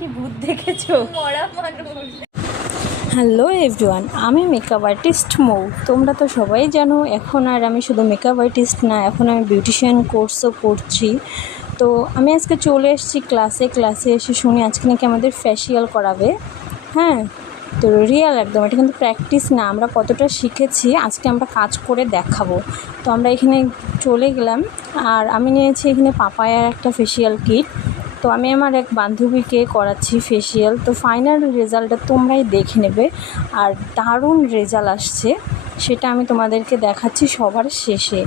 কি ভূত দেখেছো? মরা মানুষ। হ্যালো এভরিওয়ান, আমি মেকআপ আর্টিস্ট মৌ। তোমরা তো সবাই জানো এখন আর আমি শুধু মেকআপ আর্টিস্ট না, এখন আমি বিউটিশিয়ান কোর্সও করছি। তো আমি আজকে চলে এসেছি ক্লাসে এসে শুনি আজকে নাকি আমাদের ফেসিয়াল করাবে। হ্যাঁ, তো রিয়েল একদম, এটা কিন্তু প্র্যাকটিস না। আমরা কতটা শিখেছি আজকে আমরা কাজ করে দেখাবো। তো আমরা এখানে চলে গেলাম, আর আমি নিয়েছি এখানে পাপায়ার একটা ফেসিয়াল কিট। তো আমি আমার এক বান্ধবীকে করাচ্ছি ফেসিয়াল। তো ফাইনাল রেজাল্টটা তোমরাই দেখে নেবে, আর দারুণ রেজাল্ট আসছে, সেটা আমি তোমাদেরকে দেখাচ্ছি সবার শেষে।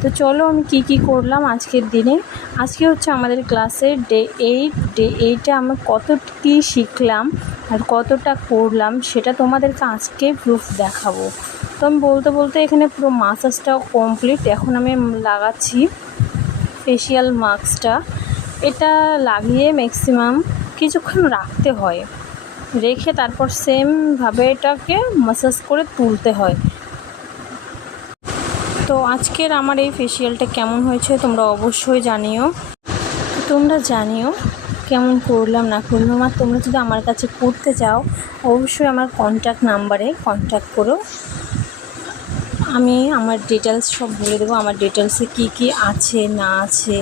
তো চলো আমি কি করলাম আজকের দিনে। আজকে হচ্ছে আমাদের ক্লাসের ডে 8। ডে 8-এ আমি কত কী শিখলাম আর কতটা করলাম সেটা তোমাদেরকে আজকে প্রুফ দেখাবো। তো আমি বলতে এখানে পুরো মাসাজটাও কমপ্লিট। এখন আমি লাগাচ্ছি ফেসিয়াল মাস্কটা। এটা লাগিয়ে ম্যাক্সিমাম কিছুক্ষণ রাখতে হয়, রেখে তারপর সেমভাবে এটাকে ম্যাসাজ করে তুলতে হয়। তো আজকের আমার এই ফেসিয়ালটা কেমন হয়েছে তোমরা অবশ্যই জানিও। তোমরা জানিও কেমন করলাম না করলাম। আর তোমরা যদি আমার কাছে করতে চাও অবশ্যই আমার কন্ট্যাক্ট নাম্বারে কন্ট্যাক্ট করো। আমি আমার ডিটেলস সব বলে দেবো, আমার ডিটেলসে কি আছে না আছে।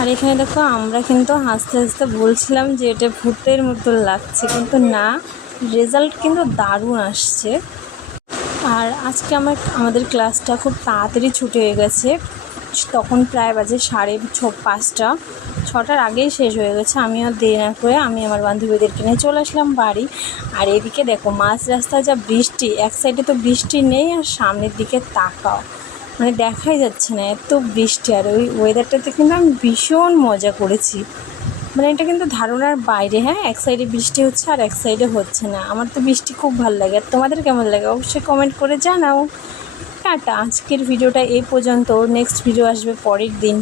আর এখানে দেখো আমরা কিন্তু হাসতে বলছিলাম যে এটা ভূতের মতো লাগছে, কিন্তু না, রেজাল্ট কিন্তু দারুণ আসছে। আর আজকে আমাদের ক্লাসটা খুব তাড়াতাড়ি ছুটি হয়ে গেছে। তখন প্রায় বাজে 5:30, 6টার আগেই শেষ হয়ে গেছে। আমিও দেরি না করে আমি আমার বান্ধবীদেরকে নিয়ে চলে আসলাম বাড়ি। আর এদিকে দেখো মাঝ রাস্তায় যা বৃষ্টি, এক সাইডে তো বৃষ্টি নেই আর সামনের দিকে তাকাও, মানে দেখাই যাচ্ছে না এত বৃষ্টি। আর ওই ওয়েদারটাতে কিন্তু আমি ভীষণ মজা করেছি, মানে এটা কিন্তু ধারণার বাইরে। হ্যাঁ, এক সাইডে বৃষ্টি হচ্ছে আর এক সাইডে হচ্ছে না। আমার তো বৃষ্টি খুব ভালো লাগে। আর তোমাদের কেমন লাগে অবশ্যই কমেন্ট করে জানাও। টাটা, আজকের ভিডিওটা এই পর্যন্ত। নেক্সট ভিডিও আসবে পরের দিন।